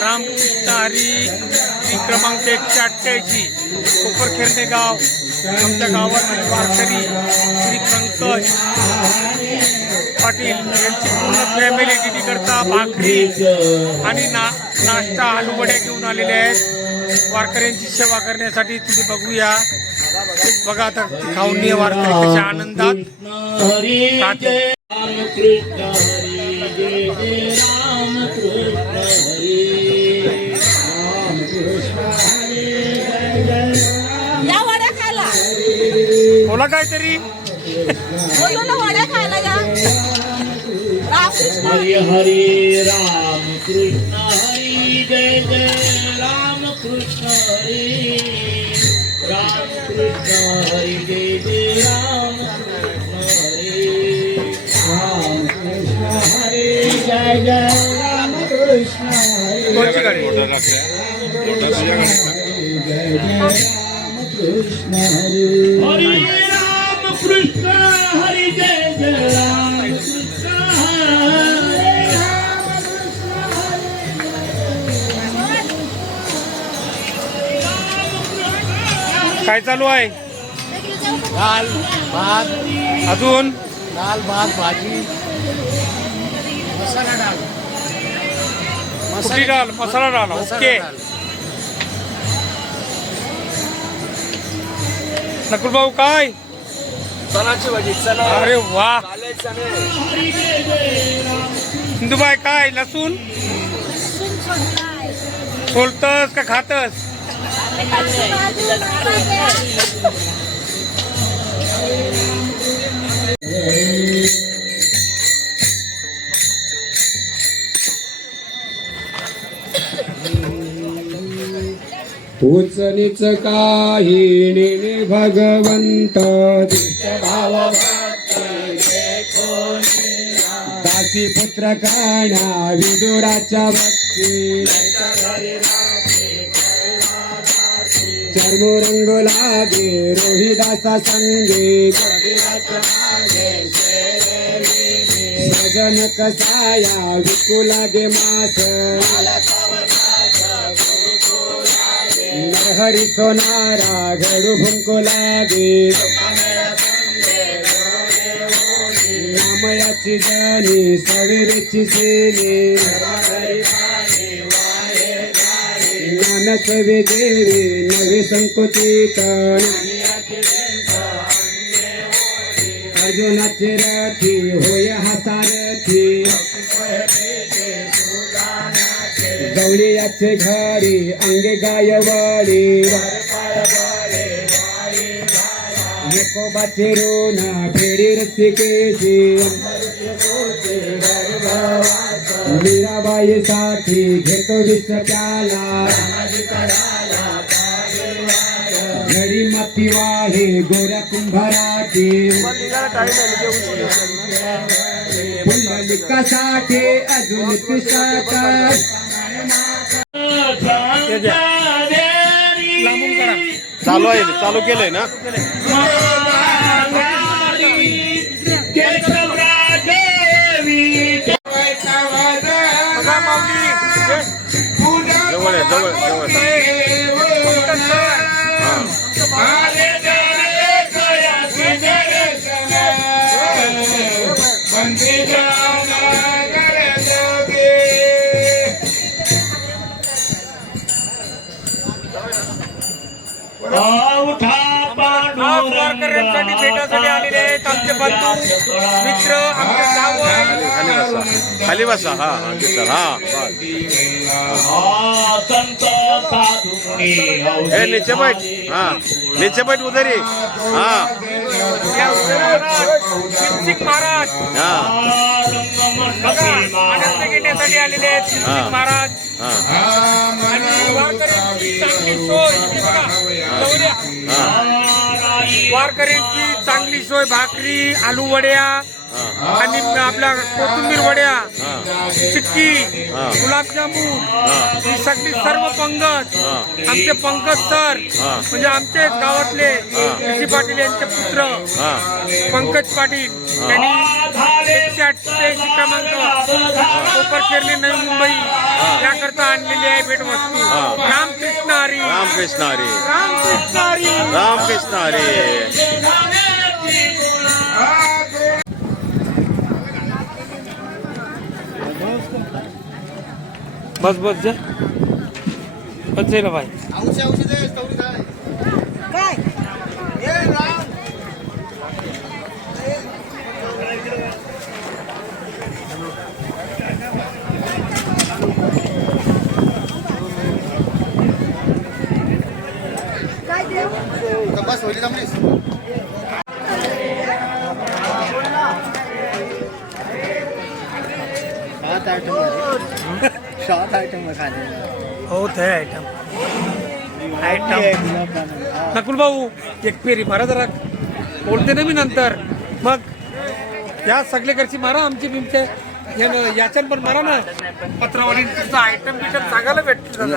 रामकृष्ण हरी श्री क्रमांक एकशे अठ्ठ्याऐंशी कोपरखेरणे गाव आमच्या गावातील वारकरी श्री पंकज पाटील यांची पूर्ण फॅमिली दिदी करता? भाकरी आणि ना नाश्ता आलूवड्या घेऊन आलेले आहेत. वारकऱ्यांची सेवा करण्यासाठी तुम्ही बघूया. बघा आता खाऊन ये वारकरी कशा आनंदात. काहीतरी बोलू ना वड्या खायला या रामकृष्ण हरी हरी राम कृष्ण हरी जय जय राम कृष्ण हरी राम कृष्ण हरी जय जय राम कृष्ण हरी राम कृष्ण हरी जय जय राम कृष्ण हरी कोणची गाडी हरे राम कृष्ण हरि जय जय राम। कृष्ण हरे काय चालू आहे? दाल भात अजून? दाल भात भाजी मसाला डाल कुठली डाल मसाला डाल ओके. डाल. नकुल भाऊ काय? चणाची भाजी चणा अरे वा. काले चणे सिंधुबाई काय लसूण? सोलतस का खातस? उचनीच काही भगवंत दासी पुत्र काणा विदुराच्या भक्ती. चर्मो रंग लागे रोहिदासा संगे. सजन कसाया विकू लागे मास. नरहरी सोनारा घडू भुंको लागे रामयाची जाणी सविरेची सेने नाना सवे नवी नवे संकुचित अर्जुनाची रथी होय हातारथी गवळीयाचे घरी अंगे गायवाडी. विकोबाचे रोना फेडी रसिकेची मीराबाई साठी घेतो विष प्याला. घडी माती वाहे गोऱ्या कुंभाराची. पुंडलिकासाठी अजून पिशाचा चालू आहे चालू केलंय ना? जवळ आहे जवळ जवळ खास वारकऱ्यांसाठी भेटासाठी आलेले आहेत आमचे बंधू मित्र आमचे जावई खाली बसा. हा हा हा ए नीचे बैठ. हा. नीचे बैठ उधर ही. हा महाराज. हा. घेण्यासाठी आलेले आहेत हा. हा. आणि चांगली सोय हा. वारकऱ्यांची चांगली सोय भाकरी आलू वड्या आणि आपल्या कोथिंबीर वड्या चिक्की गुलाबजामून ही सगळी सर्व पंगत आमचे पंकज सर म्हणजे आमचे गावातले ऋषी पाटील यांचे पुत्र पंकज पाटील यांनी एकशे अठ्ठ्याऐंशी क्रमांक कोपर खेरणे नवी मुंबई याकरता आणलेली आहे भेटवस्तू. रामकृष्ण हरी रामकृष्ण हरी रामकृष्ण हरी रामकृष्ण हरी बस बस जा बस जाईल बाई शॉर्ट आयटम खाली. हो ते आयटम आयटम नकुल भाऊ एक फेरी मारा जरा. बोलते ना मी नंतर. मग या सगळेकडची मारा आमची बिमचे. या न- याच्यात पण मारा ना. पत्रावली आयटम बिटम सांगायला भेटतील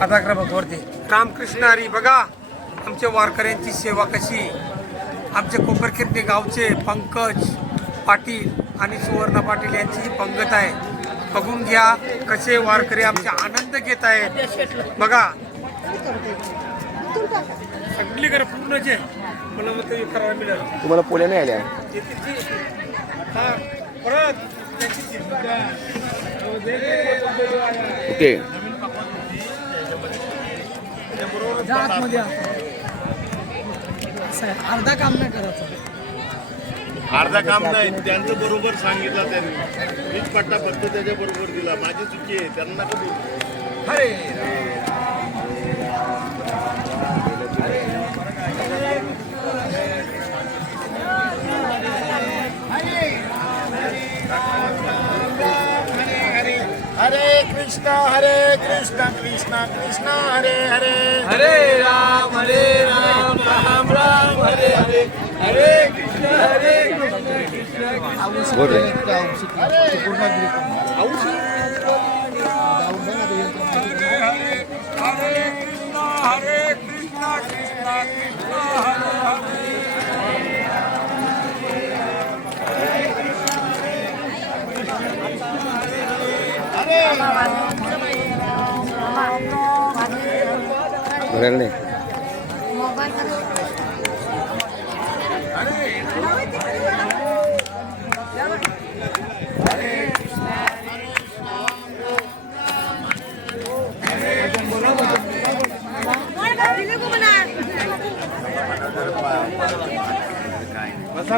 आता अकरा भगवरती रामकृष्ण हरी बघा. आमच्या वारकऱ्यांची सेवा कशी? आमचे कोपरखिर्दी गावचे पंकज पाटील. आणि सुवर्णा पाटील यांची ही पंगत आहे. बघून घ्या कसे वारकरी आमचे आनंद घेत आहेत. बघा. सगळीकडे पूर्ण जे मला मग ते करायला मिळेल. तुम्हाला पोल्या नाही आल्या. हा, परत त्याची जी. ओके अर्धा काम नाही करायचं. अर्धा काम नाही त्यांचं बरोबर सांगितलं त्यांनी. मीच पट्टा फक्त त्याच्या बरोबर दिला. माझी चुकी आहे त्यांना नका बोलू. हरे कृष्ण हरे कृष्ण कृष्ण कृष्ण हरे हरे हरे राम हरे राम राम राम हरे हरे। हरे कृष्ण हरे कृष्ण बोल रे हरे कृष्ण हरे कृष्ण कृष्ण कृष्ण हरे हरे भरायला नाही बसा